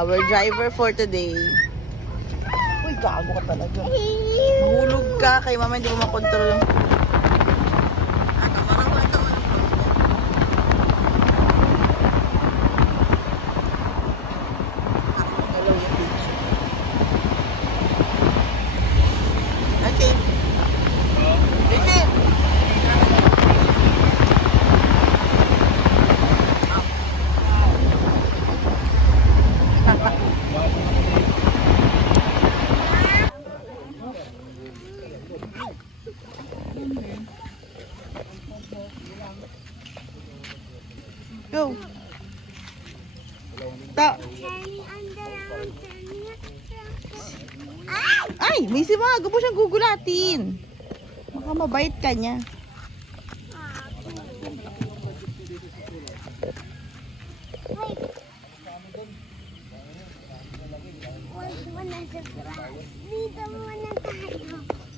Our driver for today. Uy, gago ka talaga. Mahulog ka. Kay mama hindi mo makontrol. Okay. Okay. Go. Ay, may siwag. Huwag mo siyang gugulatin. Baka mabait ka niya.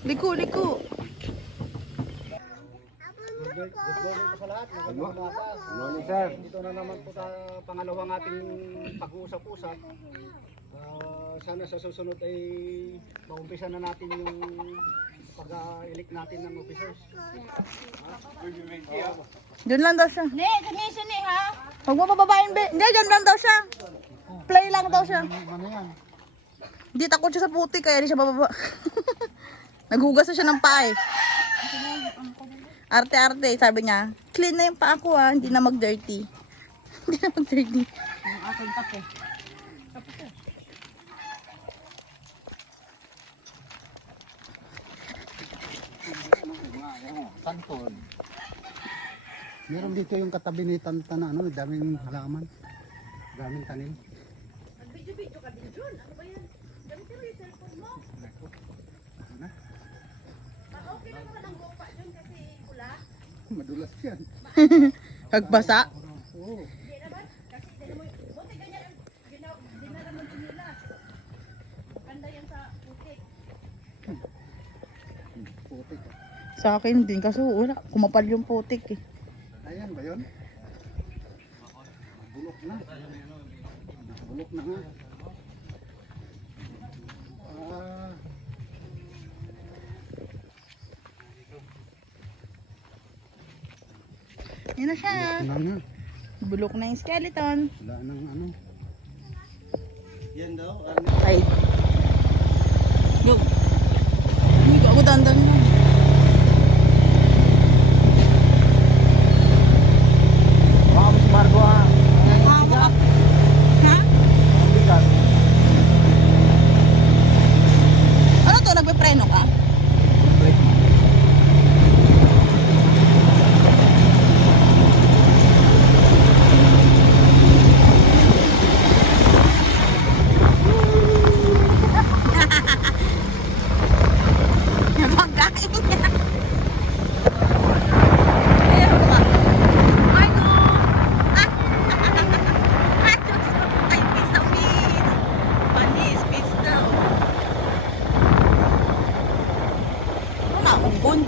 Liko, liko. Good morning po sa lahat. Magandang umaga. Good morning, sir. Dito na naman po sa pangalawang ating pag-uusap-usap. Sana sa susunod ay maumpisa na natin yung pag-elect natin ng officers. Doon lang daw siya. Sini ha. Huwag mo pababain, be. Hindi, dyan lang daw siya. Play lang daw siya. Ano yan? Hindi, takot siya sa puti, kaya di siya bababa. Naghugas na siya ng paa eh. Arte-arte, sabi niya, clean na yung paa ko ah, hindi na mag-dirty. Hindi na mag-dirty. Ang aking kape. Santol. Meron dito yung katabi ni Tanta na ano, daming halaman. Daming tanim. Video-video ka din dyan. Ano ba yan? Gamitin mo yung cellphone mo. Ano? Okay lang naman ang lupa dyan kasi pula. Madulas yan. Pagbasa. Oo. Hindi naman. Kasi tinan mo, buti ganyan ang dinala mo din nila. Ganda yan sa putik. Putik. Sa akin din, kaso wala, kumapal yung putik eh. Ayan ba yun? Bulok na. Bulok na nga. Yan na siya. Wala na. Bulok na yung skeleton. Wala nang ano. Ay. Go. Hindi ko ako dandan na. Baka mas Margo ha. Ha? Ano to? Nagpe-preno ka? Yung pagkain niya. Ayun ka. Ay no! Ah! Ay, Diyos ko. Ay, peace na peace. Panis, peace daw. Ano na, umbon?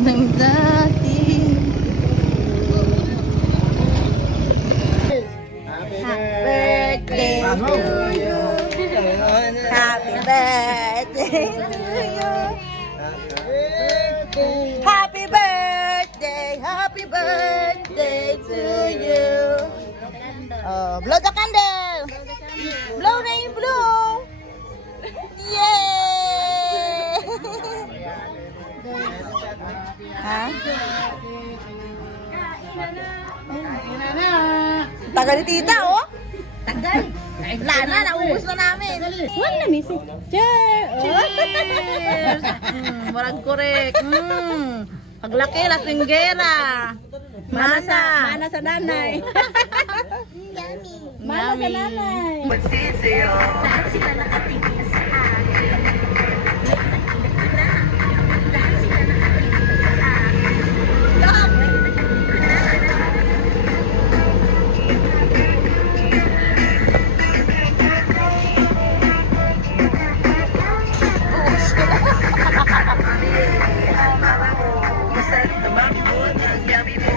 Ng dati. Birthday to you. Happy birthday to you. Happy birthday to you. Blow the candle. Blow na yung blow. Yay! Ha? Tagal ni tita, oh. Tagal. Wala na, naubos na namin. Wala na, Missy. Cheers! Marag korek. Paglaki, lasinggera. Masa. Mana sa nanay. Mana sa nanay. Magsisiyo. Lahat sila nakatingin sa akin. Lahat sila nakatingin sa akin. Masarap na mamimon ang yummy mo.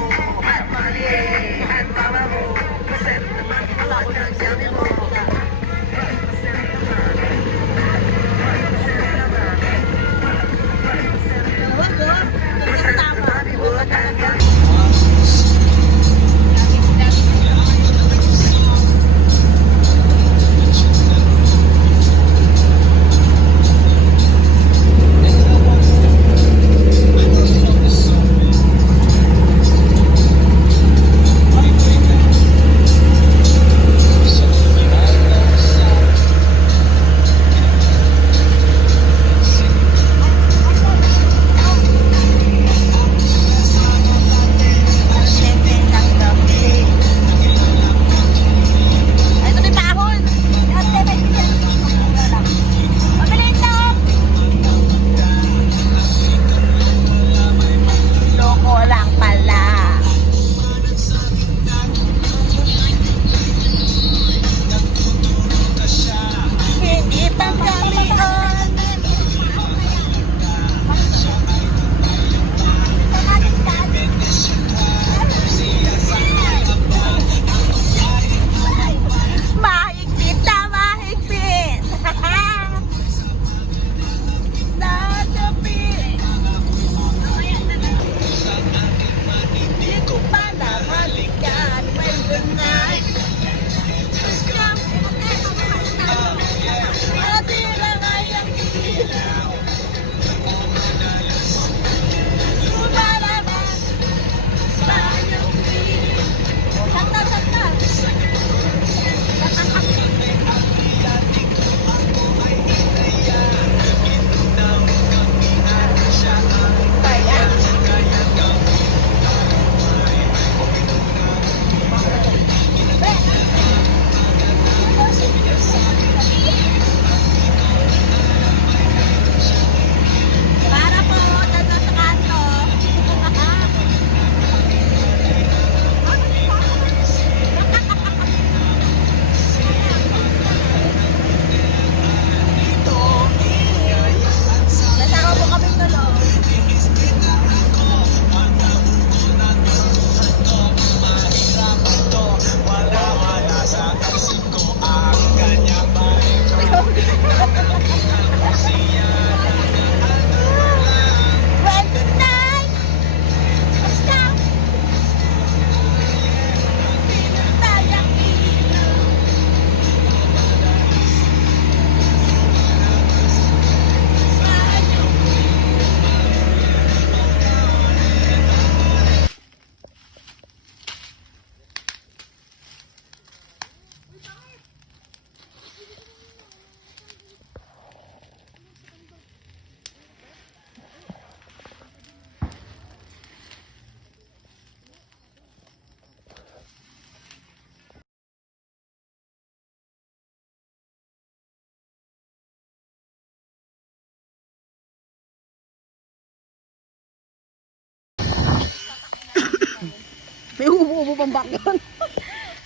May ubo-ubo pang background.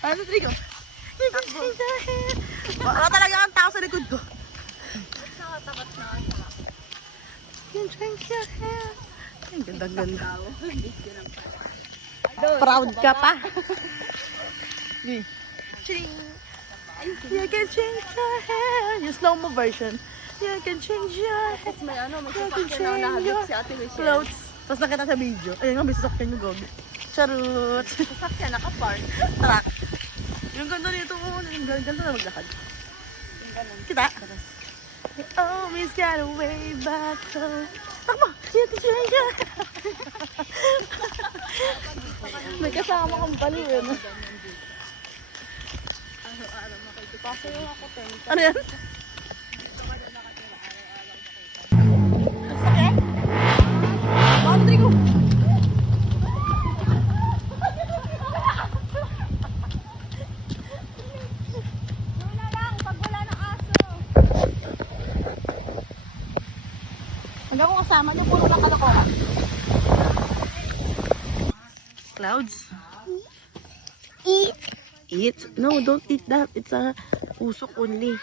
Ano sa likod? Wala talaga ang tao sa likod ko. Ang ganda-ganda. Proud ka pa. Ching. You can change your hair. Yung slow-mo version. You can change your hair. May ano, may You can sasakyan na change nahagip your si Ate Michelle. clothes. Tapos nakita sa video. Ayun nga, may sasakyan yung gogi. Charot. Sasakyan, nakapark. Truck. Yung ganda nito ko. Yung ganda na maglakad. Yung ganun. Kita? You always got a way back home. Takbo! You can change your hair. May kasama kang baliw yun. Araw-araw makikita. Paso yung ako, Ten. Ano yan? Sakit? Boundary ko. Luna lang, pag wala ng aso. Hanggang ko kasama niyo, puro lang kalokohan. Clouds? Eat. Eat? No, don't eat that. It's a usok only.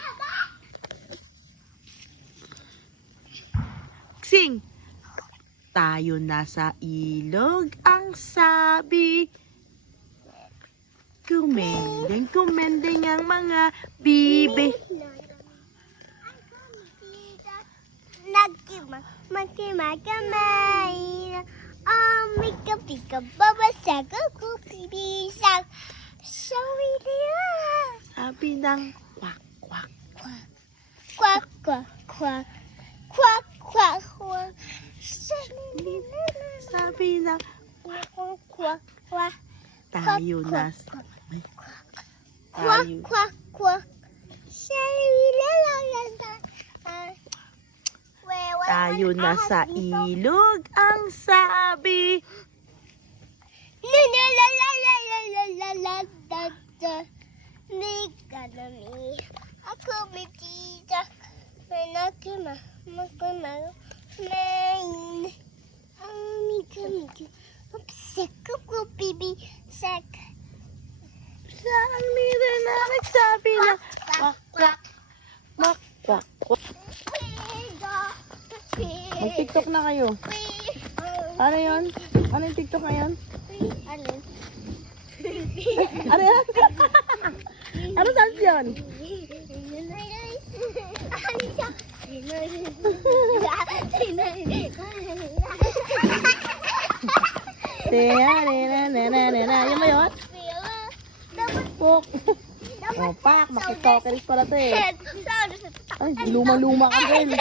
Sing! Tayo nasa ilog ang sabi. Kumendeng ang mga bibe. Magkimagamay. Mika-pika, babasag ako, pibisak. Sorry nila. Sabi ng kwak, kwak. Quack, quack, quack. Quack, quack, quack. Sorry nila. Sabi ng Quack, quack, quack. tayo na Quack, tayo. quack, quack. Sorry nila. Tayo na sa ilog ang sabi. La la la la la la la la la da da. Nika na mi. Ako may tita. Manakima. Makima. Main. Mika mika. Upsak ko bibi. Sak. Saan nila na nagsabi na kwak, kwak, kwak, kwak, kwak. Mag-tiktok na kayo. Ano yun? Ano yung tiktok na yun? Alin? Ano yan? Ano dance yun? Yan ba yun? Pok. Oh, pak. Makitokeris pala to eh. Ay, luma-luma ka rin.